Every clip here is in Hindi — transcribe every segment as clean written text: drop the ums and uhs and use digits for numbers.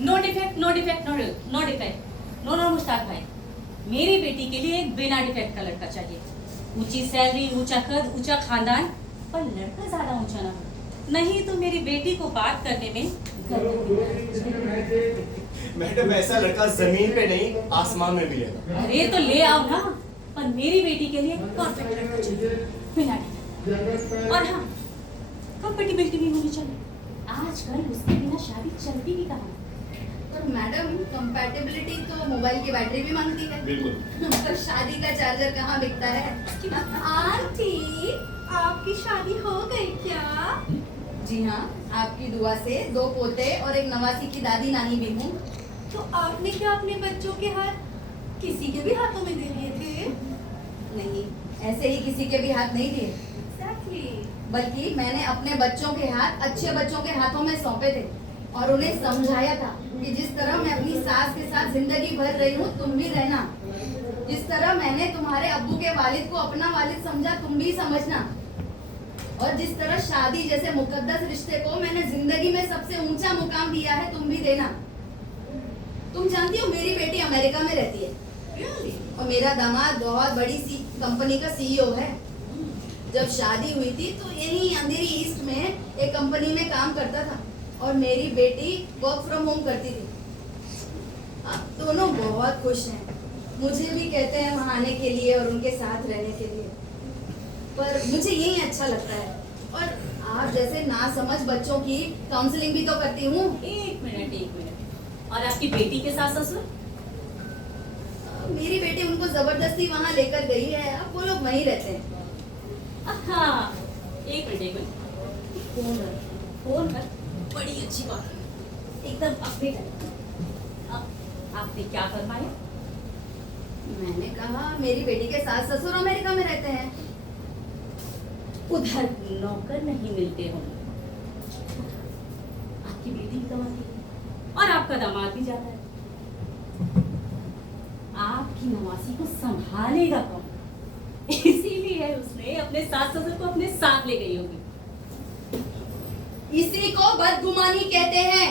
No defect, no defect, no defect, no Mushtaq भाई, मेरी बेटी के लिए एक बिना डिफेक्ट का लड़का चाहिए। ऊंची सैलरी, ऊंचा कद, ऊंचा खानदान, पर लड़का ज्यादा ऊंचा ना हो, नहीं तो मेरी बेटी को बात करने में मैडम ऐसा लड़का जमीन पे नहीं आसमान में मिलेगा। अरे तो ले आओ ना, पर मेरी बेटी के लिए परफेक्ट लड़का चाहिए, बिना डिफेक्ट। और हाँ, कंपेटिबिलिटी भी होनी चाहिए, आजकल उसके बिना शादी चलती भी कहाँ। पर मैडम कंपैटिबिलिटी तो मोबाइल की बैटरी भी मांगती है। बिल्कुल। पर शादी का चार्जर कहाँ बिकता है? आंटी, आपकी शादी हो गई क्या? जी हाँ, आपकी दुआ से 2 पोते और एक नवासी की दादी नानी भी हूँ। तो आपने क्या अपने बच्चों के हाथ किसी के भी हाथों में दे दिए थे? नहीं, ऐसे ही किसी के भी हाथ नहीं दिए। Exactly. बल्कि मैंने अपने बच्चों के हाथ अच्छे बच्चों के हाथों में सौंपे थे और उन्हें समझाया था कि जिस तरह मैं अपनी सास के साथ जिंदगी भर रही हूँ, तुम भी रहना। जिस तरह मैंने तुम्हारे अब्बू के वालिद को अपना वालिद समझा, तुम भी समझना। और जिस तरह शादी जैसे मुकद्दस रिश्ते को मैंने जिंदगी में सबसे ऊंचा मुकाम दिया है, तुम भी देना। तुम जानती हो मेरी बेटी अमेरिका में रहती है। Really? और मेरा दामाद बहुत बड़ी सी कंपनी का सीईओ है। जब शादी हुई थी तो यही अंधेरी ईस्ट में एक कंपनी में काम करता था और मेरी बेटी वर्क फ्रॉम होम करती थी। अब दोनों बहुत खुश हैं। मुझे भी कहते हैं वहाँ आने के लिए और उनके साथ रहने के लिए, पर मुझे यही अच्छा लगता है। और आप जैसे ना समझ बच्चों की काउंसलिंग भी तो करती हूँ। एक मिनट। और आपकी बेटी के सास ससुर? मेरी बेटी उनको जबरदस्ती वहाँ लेकर गई है, अब वो लोग वहीं रहते हैं। हाँ, एक मिनट। फोन पर बड़ी अच्छी बात है, एकदम अपडेट है। अब आपने क्या फरमाया? मैंने कहा मेरी बेटी के सास ससुर अमेरिका में रहते हैं। उधर नौकर नहीं मिलते होंगे। आपकी बेटी भी कमाती है और आपका दामाद भी जाता है। आपकी नवासी को संभालेगा कौन? इसीलिए उसने अपने सास ससुर को अपने साथ ले गई होगी। इसी को बदगुमानी कहते हैं।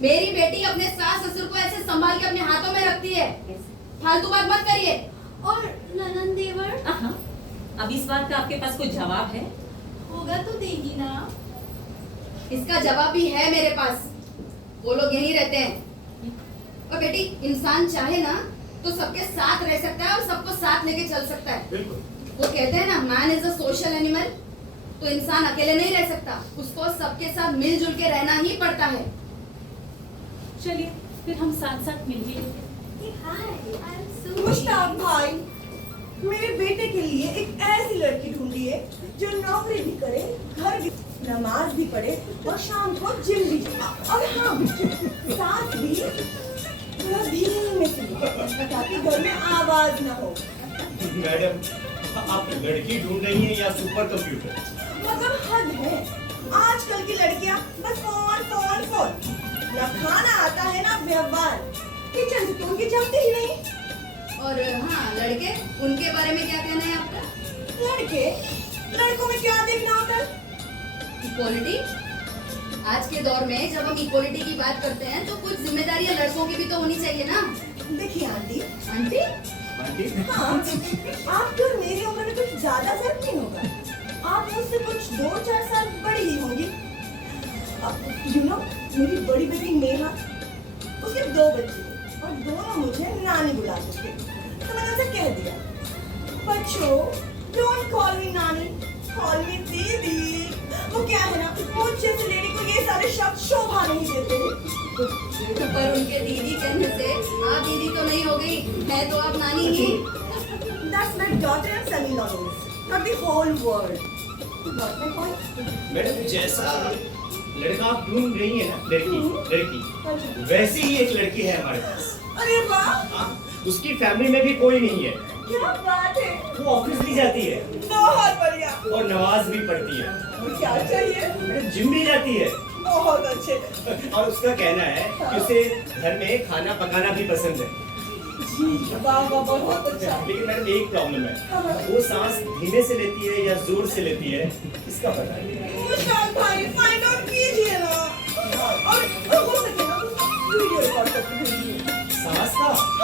मेरी बेटी अपने सास ससुर को ऐसे संभाल के अपने हाथों में रखती है। फालतू बात मत करिए। और ननन देवर? हाँ, अब इस बात का आपके पास कोई जवाब है? होगा तो देगी ना। इसका जवाब भी है मेरे पास। वो लोग यहीं रहते हैं। और बेटी, इंसान चाहे ना तो सबके साथ रह सकता है और सबको साथ लेके चल सकता है। बिल्कुल। वो कहते हैं ना, man is a social animal. तो इंसान अकेले नहीं रह सकता, उसको सबके साथ मिलजुल के रहना ही पड़ता है। चलिए फिर हम साथ साथ मिल ही लेते हैं। मुश्ताक भाई, मेरे बेटे के लिए एक ऐसी लड़की ढूंढिए जो नौकरी भी करे, घर भी, नमाज भी पढ़े और शाम को जिम भी जाए। और हाँ, साथ भी थोड़ा धीमे से बोले, ताकि घर में आवाज ना हो। मैडम आप लड़की ढूंढ रही हैं या सुपर कंप्यूटर? मतलब हद है, आजकल की लड़कियां बस फोन फोन फोन। ना खाना आता है ना व्यवहार, किचन से तो उनकी जमती ही नहीं। और हाँ, लड़के, उनके बारे में क्या कहना है आपका? लड़कों में क्या देखना होता है? इक्वालिटी। आज के दौर में जब हम इक्वालिटी की बात करते हैं तो कुछ जिम्मेदारियां लड़कों की भी तो होनी चाहिए ना। देखिए आंटी, आंटी, आंटी हाँ, आपकी और मेरी उम्र में कुछ ज्यादा फर्क नहीं होगा। आप मुझसे कुछ 2-4 साल बड़ी ही होंगी। यू नो, मेरी बड़ी बेटी नेहा, उसके 2 बच्चे थे और दोनों मुझे नानी बुलाते थे। तो मैंने उसे कह दिया, बच्चों, डोंट कॉल मी नानी, कॉल मी दीदी। वो क्या है ना, मुझ जैसी लेडी को ये सारे शब्द शोभा नहीं देते। पर उनके दीदी कहने से आप दीदी तो नहीं हो गई, है तो आप नानी ही। That's my daughter and son-in-law, not the whole world. Got my point? Madam जैसा लड़का आप ढूंढ रही है ना, लड़की वैसी ही एक लड़की है हमारे पास। अरे वाह, हाँ, उसकी फैमिली में भी कोई नहीं है। क्या बात है, वो ऑफिस भी जाती है बहुत बढ़िया। और नमाज भी पढ़ती है। और क्या चाहिए? मैडम जिम भी जाती है। बहुत अच्छे। और उसका कहना है कि उसे घर में खाना पकाना भी पसंद है। जी, वाह वाह, बहुत अच्छा। लेकिन मैडम एक प्रॉब्लम है, हाँ। वो सांस धीमे से लेती है या जोर से लेती है, इसका पता नहीं। मुश्ताक भाई, फाइंड आउट कीजिए ना। और हो सके औरतों को भेजिए। समझता